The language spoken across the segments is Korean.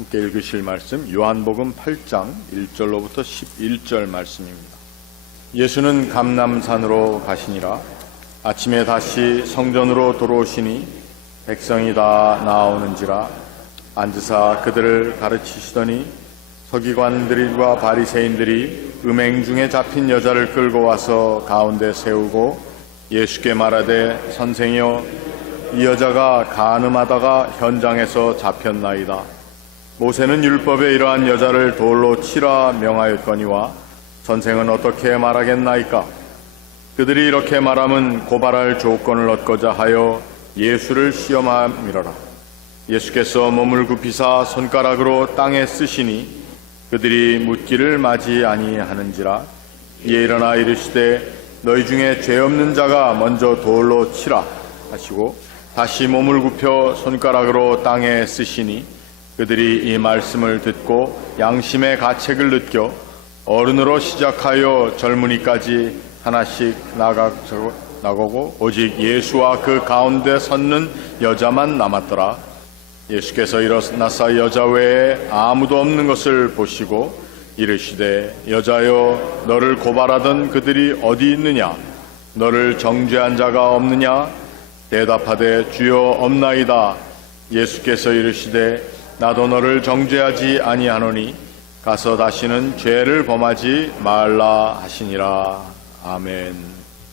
함께 읽으실 말씀 요한복음 8장 1절로부터 11절 말씀입니다. 예수는 감람산으로 가시니라. 아침에 다시 성전으로 돌아오시니 백성이 다 나오는지라. 앉으사 그들을 가르치시더니 서기관들과 바리새인들이 음행 중에 잡힌 여자를 끌고 와서 가운데 세우고 예수께 말하되 선생이여 이 여자가 간음하다가 현장에서 잡혔나이다. 모세는 율법에 이러한 여자를 돌로 치라 명하였거니와 선생은 어떻게 말하겠나이까? 그들이 이렇게 말하면 고발할 조건을 얻고자 하여 예수를 시험함이로라. 예수께서 몸을 굽히사 손가락으로 땅에 쓰시니 그들이 묻기를 맞이 아니하는지라. 이에 일어나 이르시되 너희 중에 죄 없는 자가 먼저 돌로 치라 하시고 다시 몸을 굽혀 손가락으로 땅에 쓰시니 그들이 이 말씀을 듣고 양심의 가책을 느껴 어른으로 시작하여 젊은이까지 하나씩 나가고 오직 예수와 그 가운데 섰는 여자만 남았더라. 예수께서 일어나사 여자 외에 아무도 없는 것을 보시고 이르시되 여자여 너를 고발하던 그들이 어디 있느냐? 너를 정죄한 자가 없느냐? 대답하되 주여 없나이다. 예수께서 이르시되 나도 너를 정죄하지 아니하노니 가서 다시는 죄를 범하지 말라 하시니라. 아멘.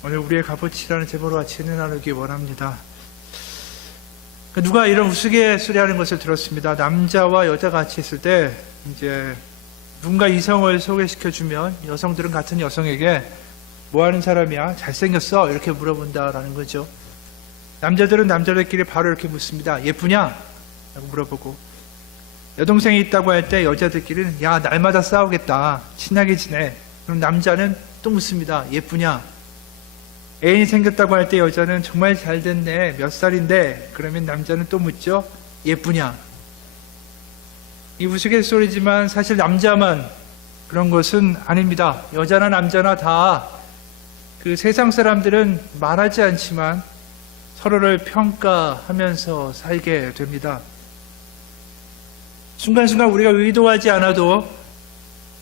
오늘 우리의 값어치라는 제목으로 같이 은혜 나누기 원합니다. 누가 이런 우스갯소리하는 것을 들었습니다. 남자와 여자가 같이 있을 때 이제 누군가 이성을 소개시켜주면 여성들은 같은 여성에게 뭐 하는 사람이야? 잘생겼어? 이렇게 물어본다라는 거죠. 남자들은 남자들끼리 바로 이렇게 묻습니다. 예쁘냐? 라고 물어보고 여동생이 있다고 할 때 여자들끼리는 야 날마다 싸우겠다. 친하게 지내. 그럼 남자는 또 묻습니다. 예쁘냐? 애인이 생겼다고 할 때 여자는 정말 잘 됐네. 몇 살인데? 그러면 남자는 또 묻죠. 예쁘냐? 이 우스갯소리지만 사실 남자만 그런 것은 아닙니다. 여자나 남자나 다 그 세상 사람들은 말하지 않지만 서로를 평가하면서 살게 됩니다. 순간순간 우리가 의도하지 않아도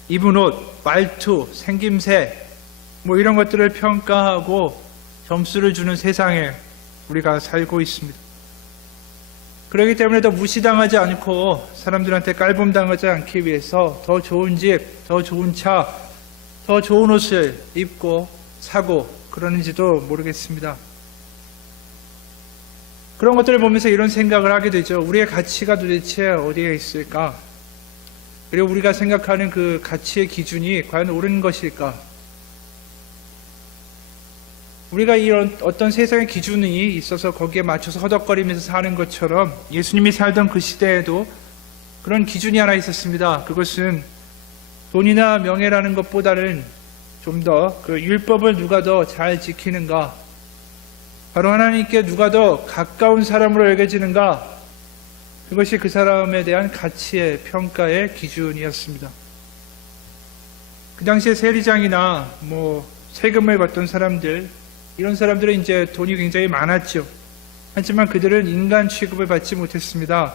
입은 옷, 말투, 생김새 뭐 이런 것들을 평가하고 점수를 주는 세상에 우리가 살고 있습니다. 그렇기 때문에 더 무시당하지 않고 사람들한테 깔봄당하지 않기 위해서 더 좋은 집, 더 좋은 차, 더 좋은 옷을 입고 사고 그러는지도 모르겠습니다. 그런 것들을 보면서 이런 생각을 하게 되죠. 우리의 가치가 도대체 어디에 있을까? 그리고 우리가 생각하는 그 가치의 기준이 과연 옳은 것일까? 우리가 이런 어떤 세상의 기준이 있어서 거기에 맞춰서 허덕거리면서 사는 것처럼 예수님이 살던 그 시대에도 그런 기준이 하나 있었습니다. 그것은 돈이나 명예라는 것보다는 좀 더 그 율법을 누가 더 잘 지키는가, 바로 하나님께 누가 더 가까운 사람으로 여겨지는가, 그것이 그 사람에 대한 가치의 평가의 기준이었습니다. 그 당시에 세리장이나 뭐 세금을 받던 사람들, 이런 사람들은 이제 돈이 굉장히 많았죠. 하지만 그들은 인간 취급을 받지 못했습니다.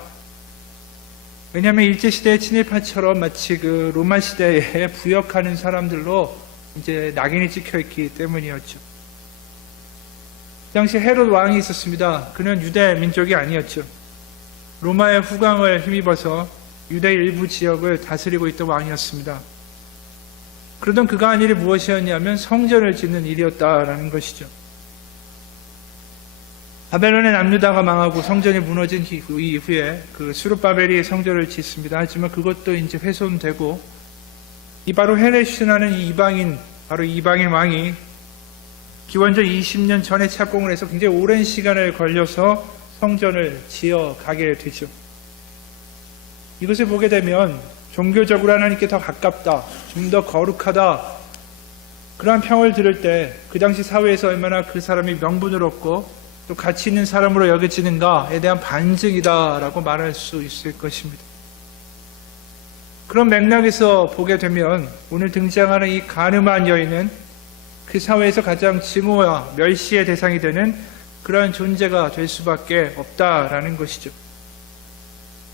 왜냐하면 일제시대의 친일파처럼 마치 그 로마 시대에 부역하는 사람들로 이제 낙인이 찍혀있기 때문이었죠. 그 당시 헤롯 왕이 있었습니다. 그는 유대 민족이 아니었죠. 로마의 후광을 힘입어서 유대 일부 지역을 다스리고 있던 왕이었습니다. 그러던 그가 한 일이 무엇이었냐면 성전을 짓는 일이었다라는 것이죠. 바벨론의 남유다가 망하고 성전이 무너진 이후에 그 스룹바벨이 성전을 짓습니다. 하지만 그것도 이제 훼손되고 이 바로 헤레시나는 이 이방인, 바로 이방인 왕이 기원전 20년 전에 착공을 해서 굉장히 오랜 시간을 걸려서 성전을 지어 가게 되죠. 이것을 보게 되면 종교적으로 하나님께 더 가깝다, 좀 더 거룩하다, 그러한 평을 들을 때 그 당시 사회에서 얼마나 그 사람이 명분을 얻고 또 가치 있는 사람으로 여겨지는가에 대한 반증이다라고 말할 수 있을 것입니다. 그런 맥락에서 보게 되면 오늘 등장하는 이 간음한 여인은 그 사회에서 가장 증오와 멸시의 대상이 되는 그러한 존재가 될 수밖에 없다라는 것이죠.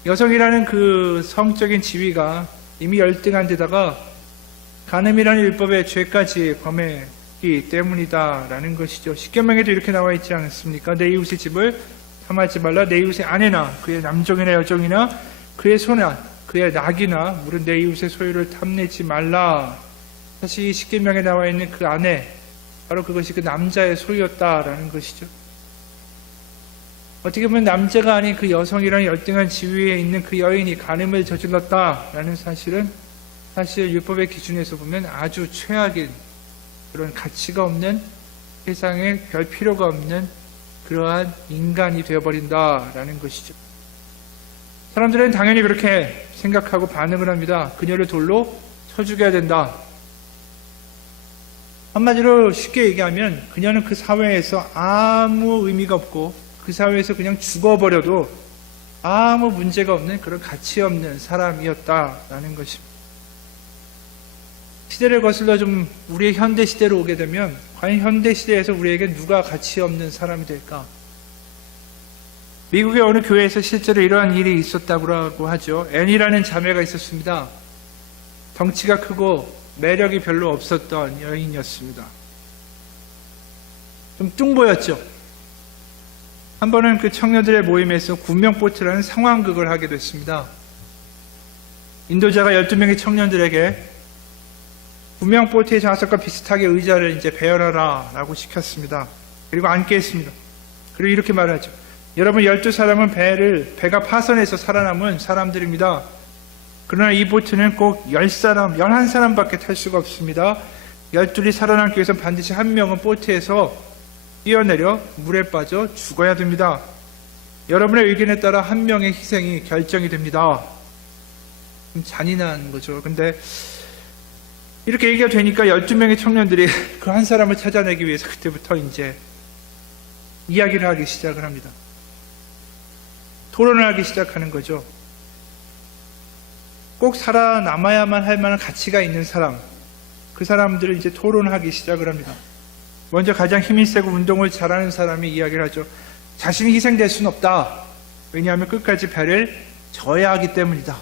여성이라는 그 성적인 지위가 이미 열등한 데다가 간음이라는 율법의 죄까지 범했기 때문이다라는 것이죠. 십계명에도 이렇게 나와 있지 않습니까? 내 이웃의 집을 탐하지 말라. 내 이웃의 아내나 그의 남종이나 여종이나 그의 소나 그의 낙이나 물은 내 이웃의 소유를 탐내지 말라. 사실 이 십계명에 나와 있는 그 아내, 바로 그것이 그 남자의 소유였다라는 것이죠. 어떻게 보면 남자가 아닌 그 여성이라는 열등한 지위에 있는 그 여인이 간음을 저질렀다라는 사실은 사실 율법의 기준에서 보면 아주 최악인 그런 가치가 없는, 세상에 별 필요가 없는 그러한 인간이 되어버린다라는 것이죠. 사람들은 당연히 그렇게 생각하고 반응을 합니다. 그녀를 돌로 쳐 죽여야 된다. 한마디로 쉽게 얘기하면 그녀는 그 사회에서 아무 의미가 없고 그 사회에서 그냥 죽어버려도 아무 문제가 없는 그런 가치 없는 사람이었다라는 것입니다. 시대를 거슬러 좀 우리의 현대 시대로 오게 되면 과연 현대 시대에서 우리에게 누가 가치 없는 사람이 될까? 미국의 어느 교회에서 실제로 이러한 일이 있었다고 하죠. 앤이라는 자매가 있었습니다. 덩치가 크고 매력이 별로 없었던 여인이었습니다. 좀 뚱 보였죠. 한 번은 그 청년들의 모임에서 군명보트라는 상황극을 하게 됐습니다. 인도자가 12명의 청년들에게 군명보트의 좌석과 비슷하게 의자를 이제 배열하라 라고 시켰습니다. 그리고 앉게 했습니다. 그리고 이렇게 말하죠. 여러분 12사람은 배가 파선해서 살아남은 사람들입니다. 그러나 이 보트는 꼭 10사람, 11사람밖에 탈 수가 없습니다. 12이 살아남기 위해서 반드시 한 명은 보트에서 뛰어내려 물에 빠져 죽어야 됩니다. 여러분의 의견에 따라 한 명의 희생이 결정이 됩니다. 좀 잔인한 거죠. 근데 이렇게 얘기가 되니까 12명의 청년들이 그 한 사람을 찾아내기 위해서 그때부터 이제 이야기를 하기 시작을 합니다. 토론을 하기 시작하는 거죠. 꼭 살아남아야만 할 만한 가치가 있는 사람, 그 사람들을 이제 토론하기 시작을 합니다. 먼저 가장 힘이 세고 운동을 잘하는 사람이 이야기를 하죠. 자신이 희생될 수는 없다. 왜냐하면 끝까지 배를 져야 하기 때문이다.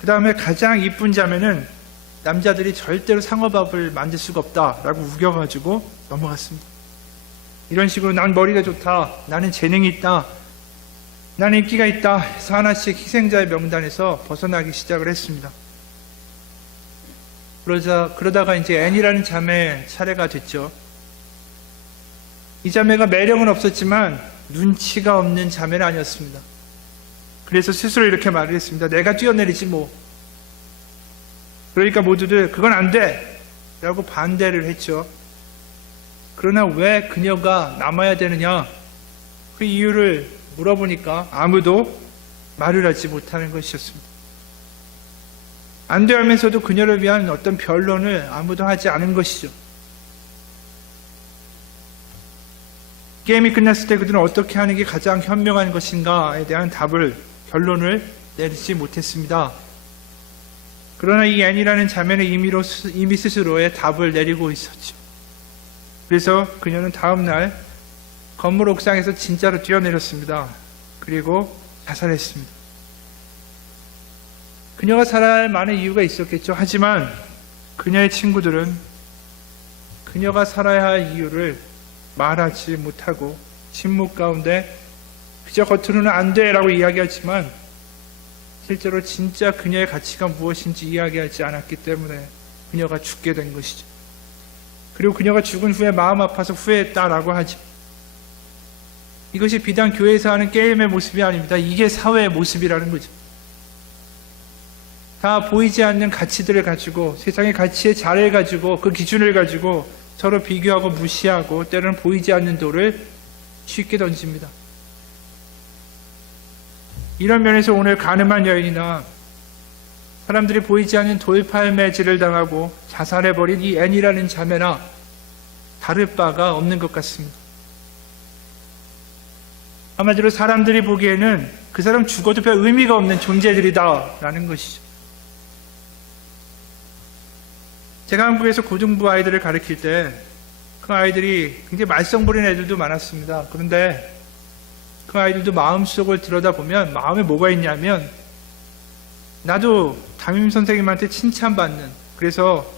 그 다음에 가장 이쁜 자매는 남자들이 절대로 상어밥을 만들 수가 없다라고 우겨가지고 넘어갔습니다. 이런 식으로 난 머리가 좋다, 나는 재능이 있다, 나는 인기가 있다 해서 하나씩 희생자의 명단에서 벗어나기 시작을 했습니다. 그러다가 이제 앤이라는 자매의 차례가 됐죠. 이 자매가 매력은 없었지만 눈치가 없는 자매는 아니었습니다. 그래서 스스로 이렇게 말을 했습니다. 내가 뛰어내리지 뭐. 그러니까 모두들 그건 안 돼! 라고 반대를 했죠. 그러나 왜 그녀가 남아야 되느냐? 그 이유를 물어보니까 아무도 말을 하지 못하는 것이었습니다. 안 돼 하면서도 그녀를 위한 어떤 변론을 아무도 하지 않은 것이죠. 게임이 끝났을 때 그들은 어떻게 하는 게 가장 현명한 것인가에 대한 결론을 내리지 못했습니다. 그러나 이 앤이라는 자매는 이미 스스로의 답을 내리고 있었죠. 그래서 그녀는 다음날 건물 옥상에서 진짜로 뛰어내렸습니다. 그리고 자살했습니다. 그녀가 살아야 할 많은 이유가 있었겠죠. 하지만 그녀의 친구들은 그녀가 살아야 할 이유를 말하지 못하고 침묵 가운데 그저 겉으로는 안 돼 라고 이야기하지만 실제로 진짜 그녀의 가치가 무엇인지 이야기하지 않았기 때문에 그녀가 죽게 된 것이죠. 그리고 그녀가 죽은 후에 마음 아파서 후회했다라고 하죠. 이것이 비단 교회에서 하는 게임의 모습이 아닙니다. 이게 사회의 모습이라는 거죠. 다 보이지 않는 가치들을 가지고, 세상의 가치의 자를 가지고, 그 기준을 가지고 서로 비교하고 무시하고 때로는 보이지 않는 돌을 쉽게 던집니다. 이런 면에서 오늘 간음한 여인이나 사람들이 보이지 않는 돌팔매질을 당하고 자살해버린 이 앤이라는 자매나 다를 바가 없는 것 같습니다. 한마디로 사람들이 보기에는 그 사람 죽어도 별 의미가 없는 존재들이다라는 것이죠. 제가 한국에서 고등부 아이들을 가르칠 때 그 아이들이 굉장히 말썽 부리는 애들도 많았습니다. 그런데 그 그 아이들도 마음속을 들여다보면 마음에 뭐가 있냐면 나도 담임 선생님한테 칭찬받는, 그래서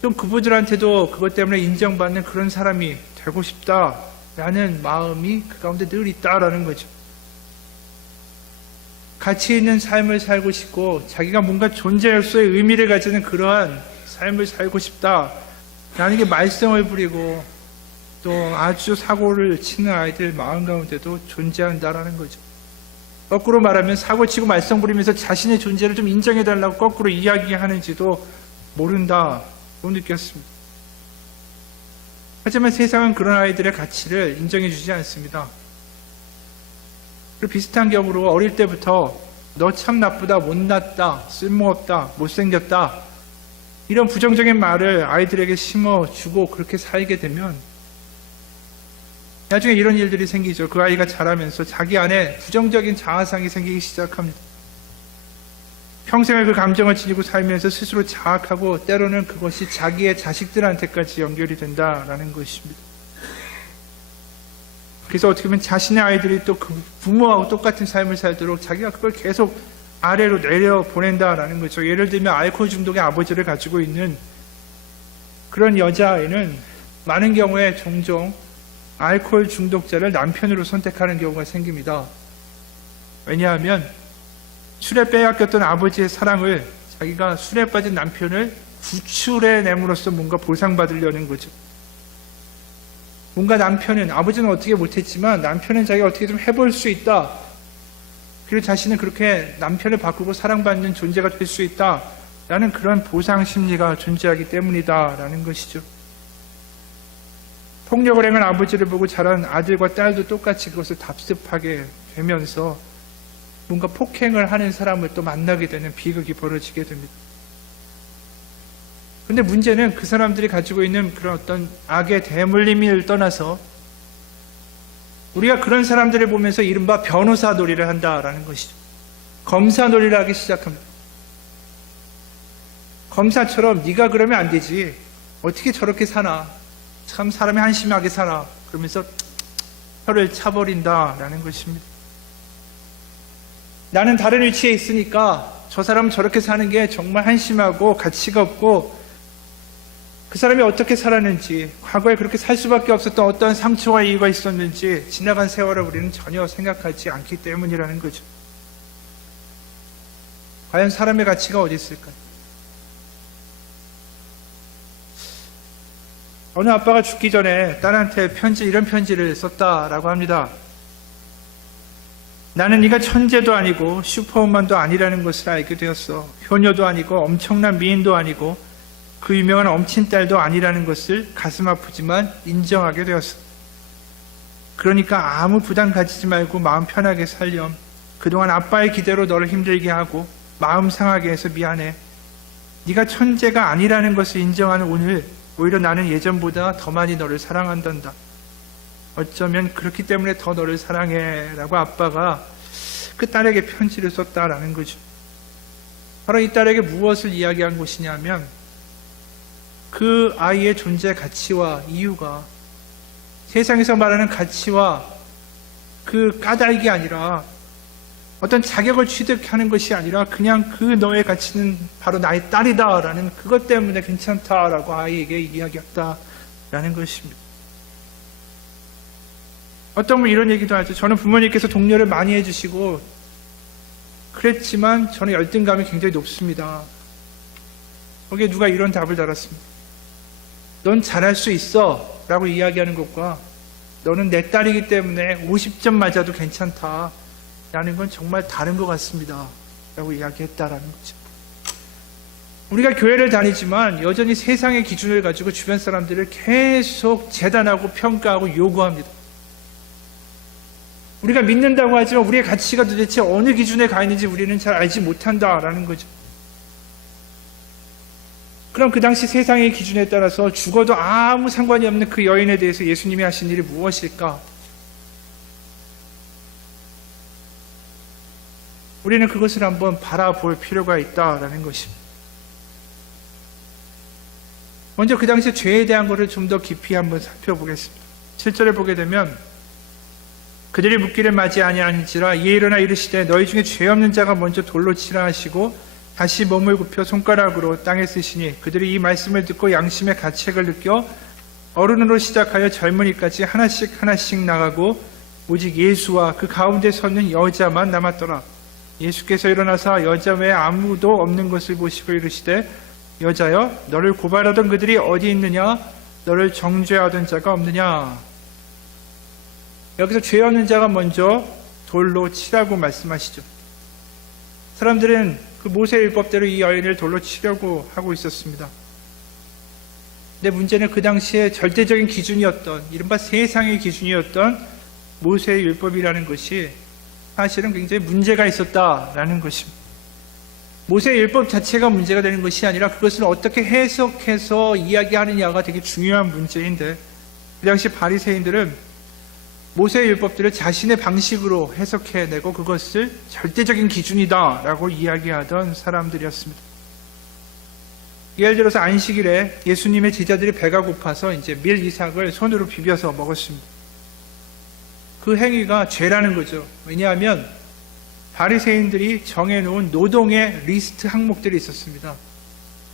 좀 그분들한테도 그것 때문에 인정받는 그런 사람이 되고 싶다라는 마음이 그 가운데 늘 있다라는 거죠. 가치 있는 삶을 살고 싶고 자기가 뭔가 존재로서의 의미를 가지는 그러한 삶을 살고 싶다라는 게 말썽을 부리고 또 아주 사고를 치는 아이들 마음 가운데도 존재한다라는 거죠. 거꾸로 말하면 사고치고 말썽 부리면서 자신의 존재를 좀 인정해달라고 거꾸로 이야기하는지도 모른다고 느꼈습니다. 하지만 세상은 그런 아이들의 가치를 인정해주지 않습니다. 그리고 비슷한 경우로 어릴 때부터 너 참 나쁘다, 못났다, 쓸모없다, 못생겼다 이런 부정적인 말을 아이들에게 심어주고 그렇게 살게 되면 나중에 이런 일들이 생기죠. 그 아이가 자라면서 자기 안에 부정적인 자아상이 생기기 시작합니다. 평생을 그 감정을 지니고 살면서 스스로 자학하고 때로는 그것이 자기의 자식들한테까지 연결이 된다라는 것입니다. 그래서 어떻게 보면 자신의 아이들이 또 그 부모하고 똑같은 삶을 살도록 자기가 그걸 계속 아래로 내려 보낸다라는 거죠. 예를 들면 알코올 중독의 아버지를 가지고 있는 그런 여자아이는 많은 경우에 종종 알코올 중독자를 남편으로 선택하는 경우가 생깁니다. 왜냐하면 술에 빼앗겼던 아버지의 사랑을 자기가 술에 빠진 남편을 구출해 nem으로써 뭔가 보상받으려는 거죠. 뭔가 남편은, 아버지는 어떻게 못했지만 남편은 자기가 어떻게 좀 해볼 수 있다. 그리고 자신은 그렇게 남편을 바꾸고 사랑받는 존재가 될 수 있다. 라는 그런 보상 심리가 존재하기 때문이다. 라는 것이죠. 폭력을 행한 아버지를 보고 자란 아들과 딸도 똑같이 그것을 답습하게 되면서 뭔가 폭행을 하는 사람을 또 만나게 되는 비극이 벌어지게 됩니다. 근데 문제는 그 사람들이 가지고 있는 그런 어떤 악의 대물림을 떠나서 우리가 그런 사람들을 보면서 이른바 변호사 놀이를 한다라는 것이죠. 검사 놀이를 하기 시작합니다. 검사처럼 네가 그러면 안 되지. 어떻게 저렇게 사나. 참 사람이 한심하게 살아. 그러면서 혀를 차버린다라는 것입니다. 나는 다른 위치에 있으니까 저 사람은 저렇게 사는 게 정말 한심하고 가치가 없고 그 사람이 어떻게 살았는지, 과거에 그렇게 살 수밖에 없었던 어떤 상처와 이유가 있었는지 지나간 세월을 우리는 전혀 생각하지 않기 때문이라는 거죠. 과연 사람의 가치가 어디 있을까요? 어느 아빠가 죽기 전에 딸한테 이런 편지를 썼다라고 합니다. 나는 네가 천재도 아니고 슈퍼우먼도 아니라는 것을 알게 되었어. 효녀도 아니고 엄청난 미인도 아니고 그 유명한 엄친딸도 아니라는 것을 가슴 아프지만 인정하게 되었어. 그러니까 아무 부담 가지지 말고 마음 편하게 살렴. 그동안 아빠의 기대로 너를 힘들게 하고 마음 상하게 해서 미안해. 네가 천재가 아니라는 것을 인정하는 오늘 오히려 나는 예전보다 더 많이 너를 사랑한단다. 어쩌면 그렇기 때문에 더 너를 사랑해 라고 아빠가 그 딸에게 편지를 썼다라는 거죠. 바로 이 딸에게 무엇을 이야기한 것이냐면 그 아이의 존재 가치와 이유가 세상에서 말하는 가치와 그 까닭이 아니라 어떤 자격을 취득하는 것이 아니라 그냥 그 너의 가치는 바로 나의 딸이다라는 그것 때문에 괜찮다라고 아이에게 이야기했다라는 것입니다. 어떤 분 이런 얘기도 하죠. 저는 부모님께서 독려를 많이 해주시고 그랬지만 저는 열등감이 굉장히 높습니다. 거기에 누가 이런 답을 달았습니다. 넌 잘할 수 있어 라고 이야기하는 것과 너는 내 딸이기 때문에 50점 맞아도 괜찮다 라는 건 정말 다른 것 같습니다 라고 이야기했다라는 거죠. 우리가 교회를 다니지만 여전히 세상의 기준을 가지고 주변 사람들을 계속 재단하고 평가하고 요구합니다. 우리가 믿는다고 하지만 우리의 가치가 도대체 어느 기준에 가 있는지 우리는 잘 알지 못한다라는 거죠. 그럼 그 당시 세상의 기준에 따라서 죽어도 아무 상관이 없는 그 여인에 대해서 예수님이 하신 일이 무엇일까? 우리는 그것을 한번 바라볼 필요가 있다라는 것입니다. 먼저 그 당시 죄에 대한 것을 좀 더 깊이 한번 살펴보겠습니다. 7절에 보게 되면 그들이 묻기를 맞이 아니하는지라 이에 일어나 이르시되 너희 중에 죄 없는 자가 먼저 돌로 치라 하시고 다시 몸을 굽혀 손가락으로 땅에 쓰시니 그들이 이 말씀을 듣고 양심의 가책을 느껴 어른으로 시작하여 젊은이까지 하나씩 나가고 오직 예수와 그 가운데 서는 여자만 남았더라. 예수께서 일어나사 여자 외에 아무도 없는 것을 보시고 이르시되 여자여 너를 고발하던 그들이 어디 있느냐 너를 정죄하던 자가 없느냐. 여기서 죄 없는 자가 먼저 돌로 치라고 말씀하시죠. 사람들은 그 모세율법대로 이 여인을 돌로 치려고 하고 있었습니다. 근데 문제는 그 당시에 절대적인 기준이었던 이른바 세상의 기준이었던 모세율법이라는 것이 사실은 굉장히 문제가 있었다라는 것입니다. 모세율법 자체가 문제가 되는 것이 아니라 그것을 어떻게 해석해서 이야기하느냐가 되게 중요한 문제인데 그 당시 바리새인들은 모세율법들을 자신의 방식으로 해석해내고 그것을 절대적인 기준이다라고 이야기하던 사람들이었습니다. 예를 들어서 안식일에 예수님의 제자들이 배가 고파서 이제 밀 이삭을 손으로 비벼서 먹었습니다. 그 행위가 죄라는 거죠. 왜냐하면 바리새인들이 정해놓은 노동의 리스트 항목들이 있었습니다.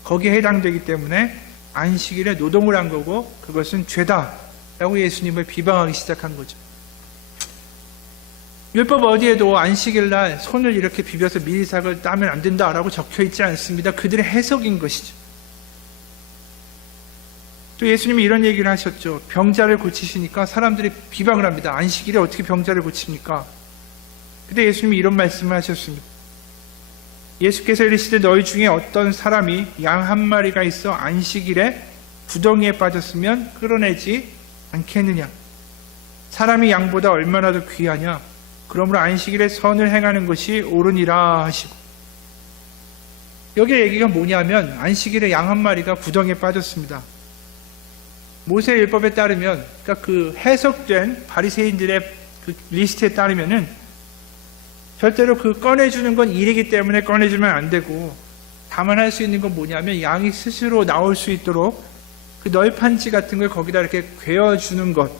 거기에 해당되기 때문에 안식일에 노동을 한 거고 그것은 죄다라고 예수님을 비방하기 시작한 거죠. 율법 어디에도 안식일날 손을 이렇게 비벼서 밀이삭을 따면 안 된다라고 적혀 있지 않습니다. 그들의 해석인 것이죠. 또 예수님이 이런 얘기를 하셨죠. 병자를 고치시니까 사람들이 비방을 합니다. 안식일에 어떻게 병자를 고칩니까? 그때 예수님이 이런 말씀을 하셨습니다. 예수께서 이르시되 너희 중에 어떤 사람이 양 한 마리가 있어 안식일에 구덩이에 빠졌으면 끌어내지 않겠느냐. 사람이 양보다 얼마나 더 귀하냐. 그러므로 안식일에 선을 행하는 것이 옳으니라 하시고, 여기 얘기가 뭐냐면 안식일에 양 한 마리가 구덩이에 빠졌습니다. 모세율법에 따르면, 그러니까 그 해석된 바리새인들의 그 리스트에 따르면은 절대로 그 꺼내주는 건 일이기 때문에 꺼내주면 안 되고, 다만 할 수 있는 건 뭐냐면 양이 스스로 나올 수 있도록 그 널판지 같은 걸 거기다 이렇게 괴어주는 것,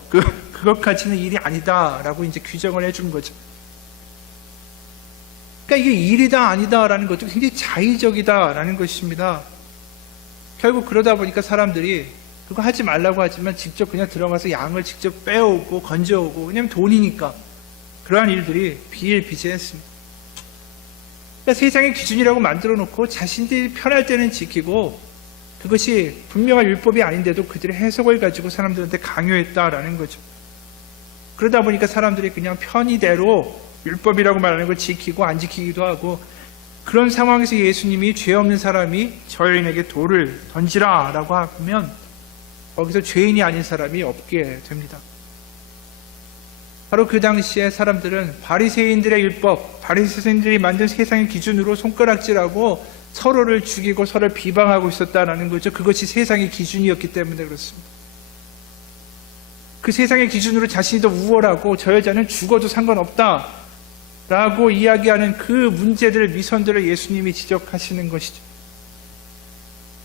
그것까지는 일이 아니다라고 이제 규정을 해준 거죠. 그러니까 이게 일이다 아니다라는 것도 굉장히 자의적이다라는 것입니다. 결국 그러다 보니까 사람들이 그거 하지 말라고 하지만 직접 그냥 들어가서 양을 직접 빼오고 건져오고, 왜냐면 돈이니까 그러한 일들이 비일비재했습니다. 그러니까 세상의 기준이라고 만들어 놓고 자신들이 편할 때는 지키고, 그것이 분명한 율법이 아닌데도 그들의 해석을 가지고 사람들한테 강요했다라는 거죠. 그러다 보니까 사람들이 그냥 편의대로 율법이라고 말하는 걸 지키고 안 지키기도 하고, 그런 상황에서 예수님이 죄 없는 사람이 저 여인에게 돌을 던지라 라고 하면 거기서 죄인이 아닌 사람이 없게 됩니다. 바로 그 당시에 사람들은 바리새인들의 율법, 바리새인들이 만든 세상의 기준으로 손가락질하고 서로를 죽이고 서로를 비방하고 있었다는 거죠. 그것이 세상의 기준이었기 때문에 그렇습니다. 그 세상의 기준으로 자신이 더 우월하고 저 여자는 죽어도 상관없다 라고 이야기하는 그 문제들, 미선들을 예수님이 지적하시는 것이죠.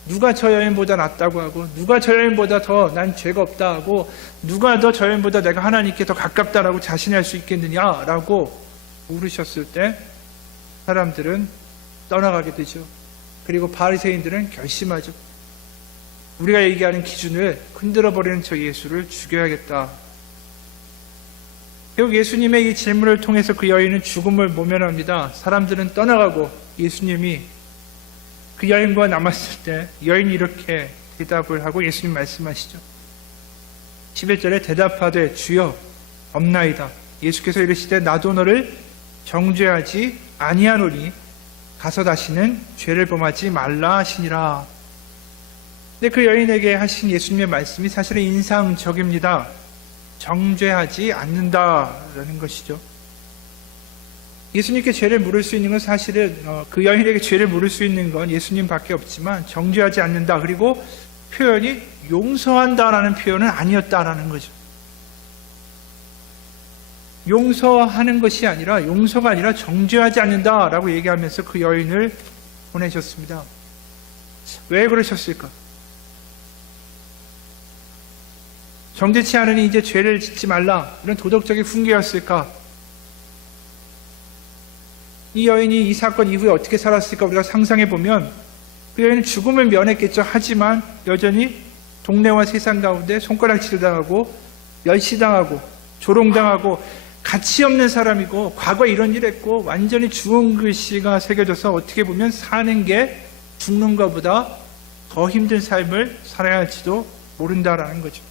누가 저 여인보다 낫다고 하고, 누가 저 여인보다 더 난 죄가 없다 하고, 누가 더 저 여인보다 내가 하나님께 더 가깝다라고 자신할 수 있겠느냐라고 물으셨을 때 사람들은 떠나가게 되죠. 그리고 바리새인들은 결심하죠. 우리가 얘기하는 기준을 흔들어버리는 저 예수를 죽여야겠다. 결국 예수님의 이 질문을 통해서 그 여인은 죽음을 모면합니다. 사람들은 떠나가고 예수님이 그 여인과 남았을 때 여인이 이렇게 대답을 하고 예수님 말씀하시죠. 11절에 대답하되 주여 없나이다. 예수께서 이르시되 나도 너를 정죄하지 아니하노니 가서 다시는 죄를 범하지 말라 하시니라. 근데 그 여인에게 하신 예수님의 말씀이 사실은 인상적입니다. 정죄하지 않는다라는 것이죠. 예수님께 죄를 물을 수 있는 건 사실은 그 여인에게 죄를 물을 수 있는 건 예수님밖에 없지만 정죄하지 않는다. 그리고 표현이 용서한다라는 표현은 아니었다라는 거죠. 용서하는 것이 아니라, 용서가 아니라 정죄하지 않는다라고 얘기하면서 그 여인을 보내셨습니다. 왜 그러셨을까? 정죄치 않으니 이제 죄를 짓지 말라, 이런 도덕적인 훈계였을까? 이 여인이 이 사건 이후에 어떻게 살았을까 우리가 상상해 보면 그 여인은 죽음을 면했겠죠. 하지만 여전히 동네와 세상 가운데 손가락질 당하고 멸시당하고 조롱당하고 가치 없는 사람이고 과거에 이런 일 했고 완전히 주운 글씨가 새겨져서 어떻게 보면 사는 게 죽는 것보다 더 힘든 삶을 살아야 할지도 모른다라는 거죠.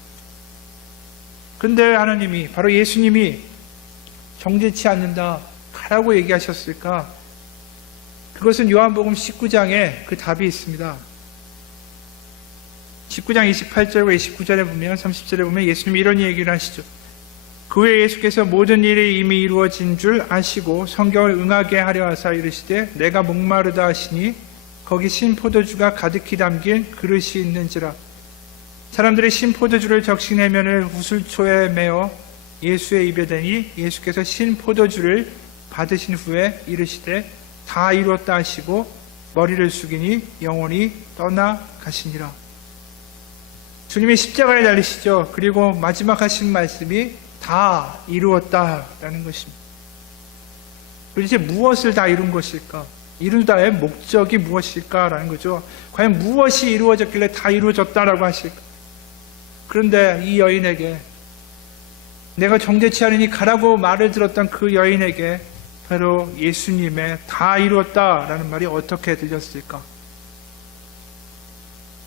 근데 하나님이, 바로 예수님이 정죄치 않는다, 가라고 얘기하셨을까? 그것은 요한복음 19장에 그 답이 있습니다. 19장 28절과 29절에 보면, 30절에 보면 예수님이 이런 얘기를 하시죠. 그 후에 예수께서 모든 일이 이미 이루어진 줄 아시고 성경을 응하게 하려 하사 이르시되 내가 목마르다 하시니 거기 신포도주가 가득히 담긴 그릇이 있는지라. 사람들이 신포도주를 적시내면을 우슬초에 메어 예수의 입에 대니 예수께서 신포도주를 받으신 후에 이르시되 다 이루었다 하시고 머리를 숙이니 영혼이 떠나가시니라. 주님이 십자가에 달리시죠. 그리고 마지막 하신 말씀이 다 이루었다라는 것입니다. 도대체 무엇을 다 이룬 것일까? 이루다의 목적이 무엇일까라는 거죠. 과연 무엇이 이루어졌길래 다 이루어졌다라고 하실까? 그런데 이 여인에게, 내가 정죄치 않으니 가라고 말을 들었던 그 여인에게 바로 예수님의 다 이루었다라는 말이 어떻게 들렸을까?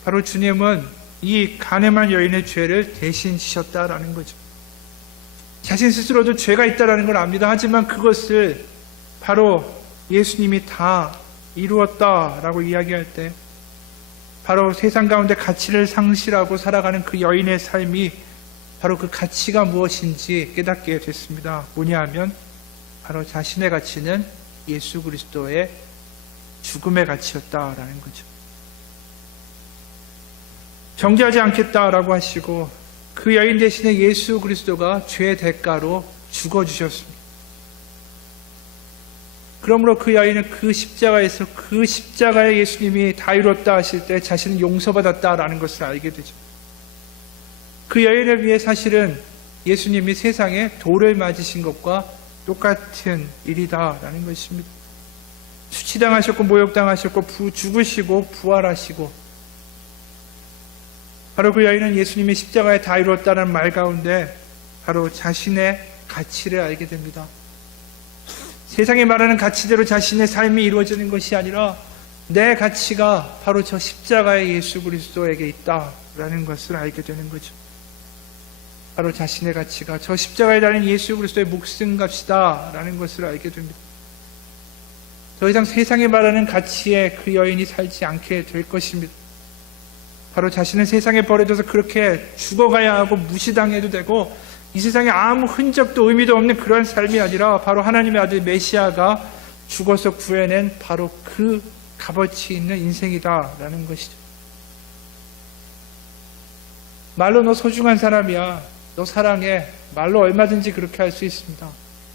바로 주님은 이 가늠한 여인의 죄를 대신 지셨다라는 거죠. 자신 스스로도 죄가 있다라는 걸 압니다. 하지만 그것을 바로 예수님이 다 이루었다라고 이야기할 때 바로 세상 가운데 가치를 상실하고 살아가는 그 여인의 삶이 바로 그 가치가 무엇인지 깨닫게 됐습니다. 뭐냐 하면 바로 자신의 가치는 예수 그리스도의 죽음의 가치였다라는 거죠. 정죄하지 않겠다라고 하시고 그 여인 대신에 예수 그리스도가 죄의 대가로 죽어주셨습니다. 그러므로 그 여인은 그 십자가에서 그 십자가에 예수님이 다 이뤘다 하실 때 자신은 용서받았다라는 것을 알게 되죠. 그 여인을 위해 사실은 예수님이 세상에 돌을 맞으신 것과 똑같은 일이다라는 것입니다. 수치당하셨고 모욕당하셨고 죽으시고 부활하시고, 바로 그 여인은 예수님이 십자가에 다 이루었다는 말 가운데 바로 자신의 가치를 알게 됩니다. 세상이 말하는 가치대로 자신의 삶이 이루어지는 것이 아니라 내 가치가 바로 저 십자가의 예수 그리스도에게 있다라는 것을 알게 되는 거죠. 바로 자신의 가치가 저 십자가에 달린 예수 그리스도의 목숨값이다라는 것을 알게 됩니다. 더 이상 세상이 말하는 가치에 그 여인이 살지 않게 될 것입니다. 바로 자신은 세상에 버려져서 그렇게 죽어가야 하고 무시당해도 되고 이 세상에 아무 흔적도 의미도 없는 그런 삶이 아니라 바로 하나님의 아들 메시아가 죽어서 구해낸 바로 그 값어치 있는 인생이다라는 것이죠. 말로 너 소중한 사람이야, 너 사랑해, 말로 얼마든지 그렇게 할 수 있습니다.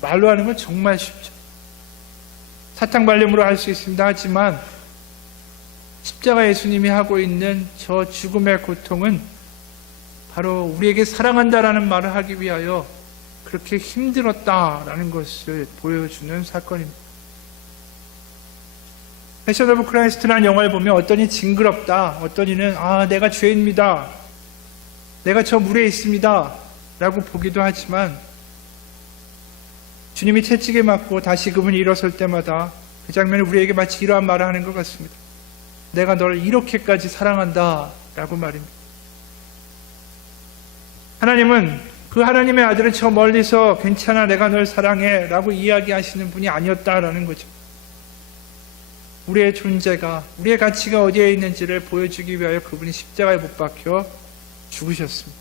말로 하는 건 정말 쉽죠. 사탕발림으로 할 수 있습니다. 하지만 십자가 예수님이 하고 있는 저 죽음의 고통은 바로 우리에게 사랑한다라는 말을 하기 위하여 그렇게 힘들었다라는 것을 보여주는 사건입니다. 패션 오브 크라이스트라는 영화를 보면 어떤 이 징그럽다, 어떤 이는 내가 죄인입니다, 내가 저 물에 있습니다 라고 보기도 하지만 주님이 채찍에 맞고 다시 그분이 일어설 때마다 그 장면이 우리에게 마치 이러한 말을 하는 것 같습니다. 내가 너를 이렇게까지 사랑한다 라고 말입니다. 하나님은 그 하나님의 아들을 저 멀리서 괜찮아 내가 널 사랑해 라고 이야기하시는 분이 아니었다라는 거죠. 우리의 존재가, 우리의 가치가 어디에 있는지를 보여주기 위하여 그분이 십자가에 못 박혀 죽으셨습니다.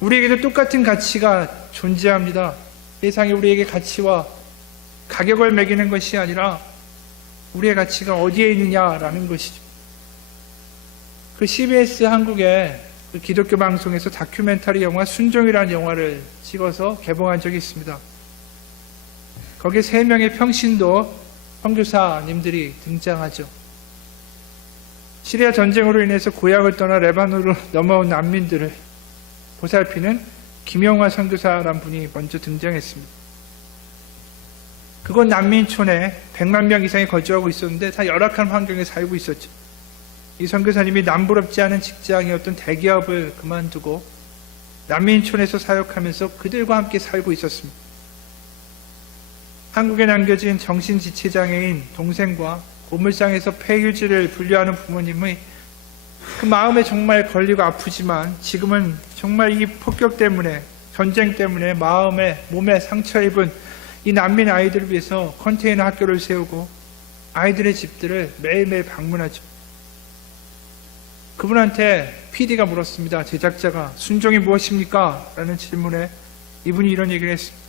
우리에게도 똑같은 가치가 존재합니다. 세상이 우리에게 가치와 가격을 매기는 것이 아니라 우리의 가치가 어디에 있느냐라는 것이죠. 그 CBS 한국의 그 기독교 방송에서 다큐멘터리 영화 순종이라는 영화를 찍어서 개봉한 적이 있습니다. 거기에 3명의 평신도 선교사님들이 등장하죠. 시리아 전쟁으로 인해서 고향을 떠나 레바논으로 넘어온 난민들을 보살피는 김영화 선교사란 분이 먼저 등장했습니다. 그곳 난민촌에 100만 명 이상이 거주하고 있었는데 다 열악한 환경에 살고 있었죠. 이 선교사님이 남부럽지 않은 직장이었던 대기업을 그만두고 난민촌에서 사역하면서 그들과 함께 살고 있었습니다. 한국에 남겨진 정신지체장애인 동생과 고물상에서 폐유지를 분류하는 부모님의 그 마음에 정말 걸리고 아프지만 지금은 정말 이 폭격 때문에, 전쟁 때문에 마음에, 몸에 상처 입은 이 난민 아이들을 위해서 컨테이너 학교를 세우고 아이들의 집들을 매일매일 방문하죠. 그분한테 PD가 물었습니다. 제작자가 순종이 무엇입니까? 라는 질문에 이분이 이런 얘기를 했습니다.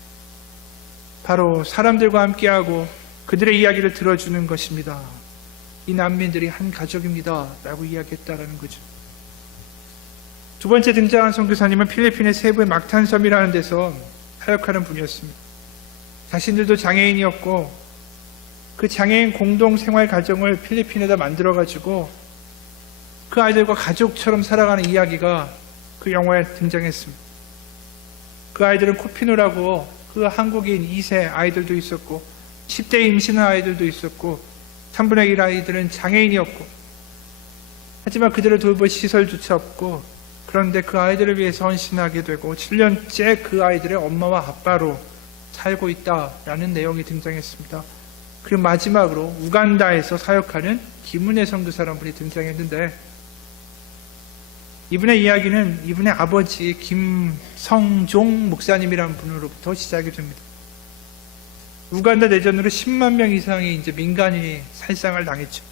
바로 사람들과 함께하고 그들의 이야기를 들어주는 것입니다. 이 난민들이 한 가족입니다. 라고 이야기했다라는 거죠. 두 번째 등장한 선교사님은 필리핀의 세부의 막탄섬이라는 데서 사역하는 분이었습니다. 자신들도 장애인이었고 그 장애인 공동 생활 가정을 필리핀에다 만들어가지고 그 아이들과 가족처럼 살아가는 이야기가 그 영화에 등장했습니다. 그 아이들은 코피노라고 그 한국인 2세 아이들도 있었고 10대 임신한 아이들도 있었고 3분의 1 아이들은 장애인이었고 하지만 그들을 돌볼 시설조차 없고 그런데 그 아이들을 위해서 헌신하게 되고 7년째 그 아이들의 엄마와 아빠로 살고 있다라는 내용이 등장했습니다. 그리고 마지막으로 우간다에서 사역하는 김은혜 선교사라는 분이 등장했는데 이분의 이야기는 이분의 아버지 김성종 목사님이라는 분으로부터 시작이 됩니다. 우간다 내전으로 10만 명 이상의 이제 민간인이 살상을 당했죠.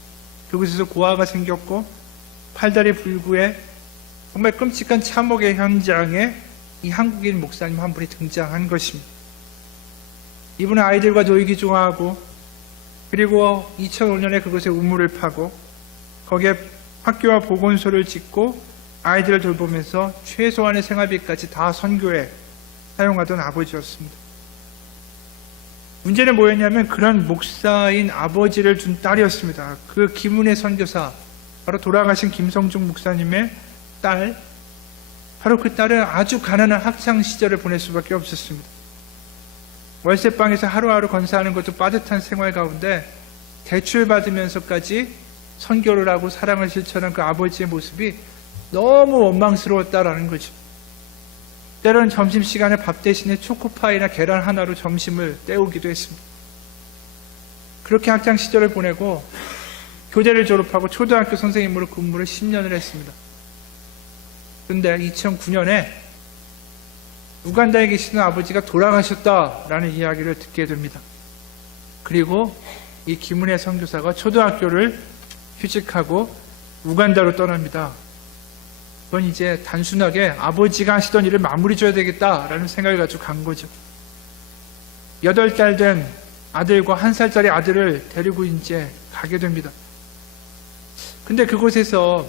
그곳에서 고아가 생겼고 팔다리 불구에 정말 끔찍한 참혹의 현장에 이 한국인 목사님 한 분이 등장한 것입니다. 이분은 아이들과 놀기 좋아하고 그리고 2005년에 그곳에 우물을 파고 거기에 학교와 보건소를 짓고 아이들을 돌보면서 최소한의 생활비까지 다 선교에 사용하던 아버지였습니다. 문제는 뭐였냐면 그런 목사인 아버지를 둔 딸이었습니다. 그 김은혜 선교사, 바로 돌아가신 김성중 목사님의 딸, 바로 그 딸은 아주 가난한 학창 시절을 보낼 수밖에 없었습니다. 월세방에서 하루하루 건사하는 것도 빠듯한 생활 가운데 대출 받으면서까지 선교를 하고 사랑을 실천한 그 아버지의 모습이 너무 원망스러웠다라는 거죠. 때로는 점심시간에 밥 대신에 초코파이나 계란 하나로 점심을 때우기도 했습니다. 그렇게 학창 시절을 보내고 교대를 졸업하고 초등학교 선생님으로 근무를 10년을 했습니다. 그런데 2009년에 우간다에 계시는 아버지가 돌아가셨다라는 이야기를 듣게 됩니다. 그리고 이 김은혜 선교사가 초등학교를 휴직하고 우간다로 떠납니다. 그건 이제 단순하게 아버지가 하시던 일을 마무리 줘야 되겠다라는 생각을 가지고 간 거죠. 8달 된 아들과 1살짜리 아들을 데리고 이제 가게 됩니다. 근데 그곳에서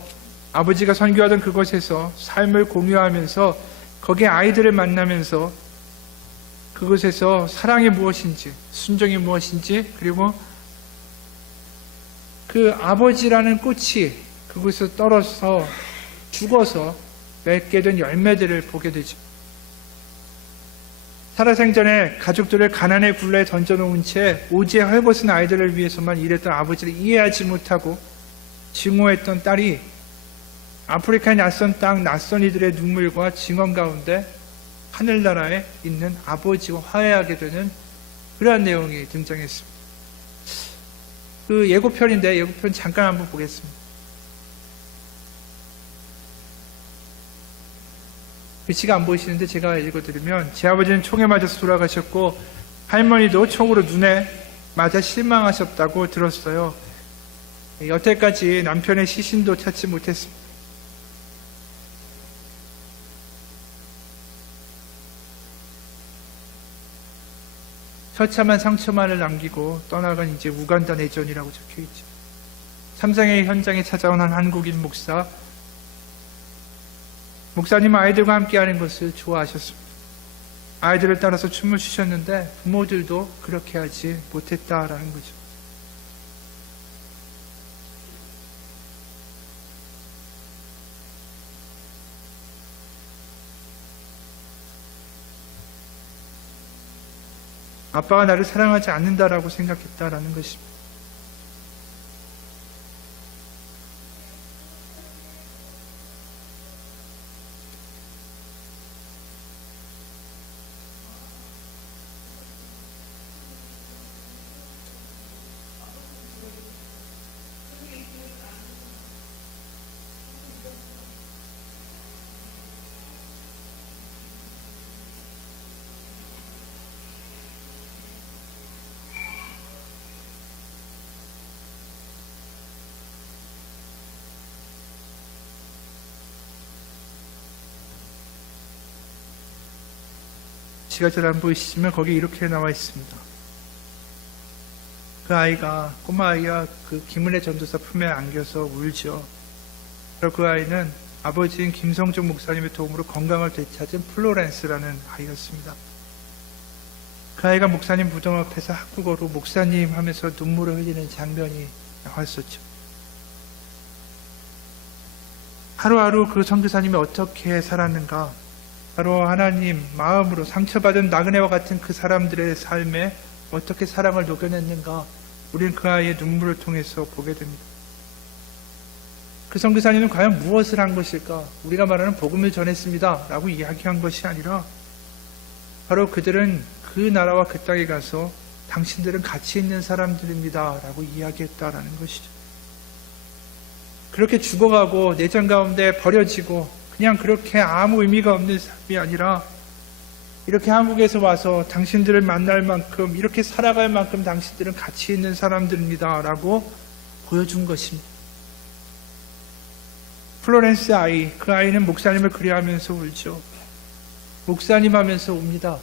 아버지가 선교하던 그곳에서 삶을 공유하면서 거기에 아이들을 만나면서 그곳에서 사랑이 무엇인지, 순종이 무엇인지, 그리고 그 아버지라는 꽃이 그곳에서 떨어서 죽어서 맺게 된 열매들을 보게 되죠. 살아생전에 가족들을 가난의 굴레에 던져놓은 채 오지에 헐벗은 아이들을 위해서만 일했던 아버지를 이해하지 못하고 증오했던 딸이 아프리카의 낯선 땅, 낯선 이들의 눈물과 증언 가운데 하늘나라에 있는 아버지와 화해하게 되는 그러한 내용이 등장했습니다. 그 예고편인데 예고편 잠깐 한번 보겠습니다. 글씨가 안 보이시는데 제가 읽어드리면 제 아버지는 총에 맞아서 돌아가셨고 할머니도 총으로 눈에 맞아 실망하셨다고 들었어요. 여태까지 남편의 시신도 찾지 못했습니다. 처참한 상처만을 남기고 떠나간 이제 우간다 내전이라고 적혀있죠. 삼상의 현장에 찾아온 한 한국인 목사님은 아이들과 함께하는 것을 좋아하셨습니다. 아이들을 따라서 춤을 추셨는데 부모들도 그렇게 하지 못했다라는 거죠. 아빠가 나를 사랑하지 않는다라고 생각했다라는 것입니다. 지가 잘 안 보이시지만 거기 이렇게 나와 있습니다. 그 아이가, 꼬마 아이가 그 김은혜 전도사 품에 안겨서 울죠. 그리고 그 아이는 아버지인 김성종 목사님의 도움으로 건강을 되찾은 플로렌스라는 아이였습니다. 그 아이가 목사님 무덤 앞에서 한국어로 목사님 하면서 눈물을 흘리는 장면이 나왔었죠. 하루하루 그 선교사님이 어떻게 살았는가, 바로 하나님 마음으로 상처받은 나그네와 같은 그 사람들의 삶에 어떻게 사랑을 녹여냈는가, 우리는 그 아이의 눈물을 통해서 보게 됩니다. 그 선교사님은 과연 무엇을 한 것일까? 우리가 말하는 복음을 전했습니다 라고 이야기한 것이 아니라, 바로 그들은 그 나라와 그 땅에 가서 당신들은 가치 있는 사람들입니다 라고 이야기했다라는 것이죠. 그렇게 죽어가고 내전 가운데 버려지고 그냥 그렇게 아무 의미가 없는 삶이 아니라, 이렇게 한국에서 와서 당신들을 만날 만큼, 이렇게 살아갈 만큼 당신들은 가치 있는 사람들입니다 라고 보여준 것입니다. 플로렌스 아이, 그 아이는 목사님을 그리워하면서 울죠. 목사님 하면서 웁니다.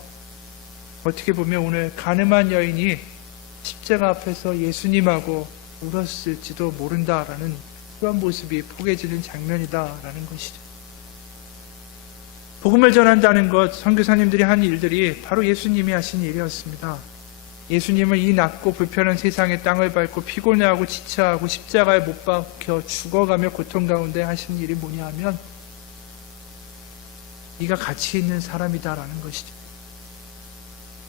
어떻게 보면 오늘 가늠한 여인이 십자가 앞에서 예수님하고 울었을지도 모른다라는 그런 모습이 포개지는 장면이다라는 것이죠. 복음을 전한다는 것, 선교사님들이 한 일들이 바로 예수님이 하신 일이었습니다. 예수님은 이 낮고 불편한 세상의 땅을 밟고 피곤해하고 지쳐하고 십자가에 못 박혀 죽어가며 고통 가운데 하신 일이 뭐냐 하면, 네가 가치 있는 사람이다라는 것이죠.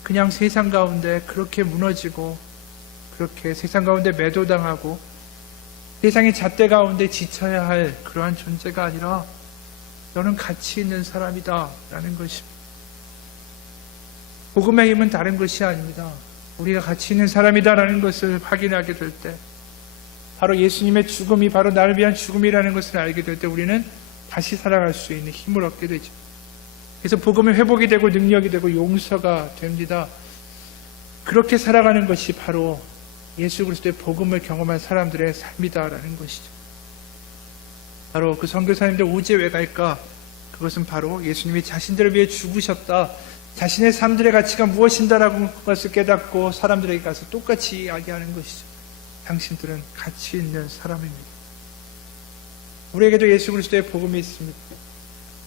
그냥 세상 가운데 그렇게 무너지고, 그렇게 세상 가운데 매도당하고 세상의 잣대 가운데 지쳐야 할 그러한 존재가 아니라, 너는 가치 있는 사람이다 라는 것입니다. 복음의 힘은 다른 것이 아닙니다. 우리가 가치 있는 사람이다 라는 것을 확인하게 될 때, 바로 예수님의 죽음이 바로 나를 위한 죽음이라는 것을 알게 될 때 우리는 다시 살아갈 수 있는 힘을 얻게 되죠. 그래서 복음이 회복이 되고 능력이 되고 용서가 됩니다. 그렇게 살아가는 것이 바로 예수 그리스도의 복음을 경험한 사람들의 삶이다라는 것이죠. 바로 그 선교사님들 오지 왜 갈까? 그것은 바로 예수님이 자신들을 위해 죽으셨다, 자신의 삶들의 가치가 무엇인다라는 것을 깨닫고 사람들에게 가서 똑같이 이야기하는 것이죠. 당신들은 가치 있는 사람입니다. 우리에게도 예수 그리스도의 복음이 있습니다.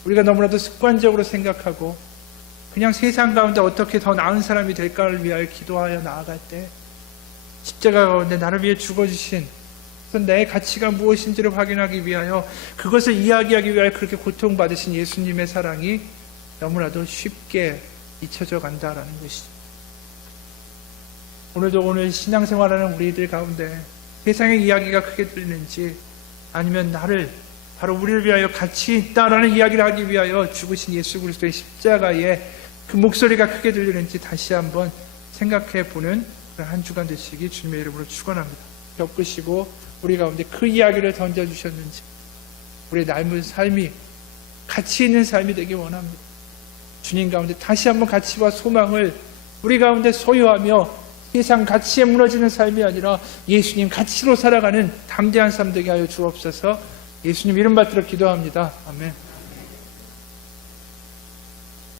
우리가 너무나도 습관적으로 생각하고 그냥 세상 가운데 어떻게 더 나은 사람이 될까를 위하여 기도하여 나아갈 때, 십자가 가운데 나를 위해 죽어주신 내 가치가 무엇인지를 확인하기 위하여, 그것을 이야기하기 위하여 그렇게 고통받으신 예수님의 사랑이 너무나도 쉽게 잊혀져 간다라는 것이죠. 오늘 신앙생활하는 우리들 가운데 세상의 이야기가 크게 들리는지, 아니면 나를, 바로 우리를 위하여 가치 있다라는 이야기를 하기 위하여 죽으신 예수 그리스도의 십자가의 그 목소리가 크게 들리는지 다시 한번 생각해 보는 한 주간 되시기 주님의 이름으로 축원합니다. 겪으시고 우리 가운데 그 이야기를 던져주셨는지, 우리의 삶의 삶이 가치 있는 삶이 되기 원합니다. 주님 가운데 다시 한번 가치와 소망을 우리 가운데 소유하며 세상 가치에 무너지는 삶이 아니라 예수님 가치로 살아가는 담대한 삶 되게 하여 주옵소서. 예수님 이름 받들어 기도합니다. 아멘.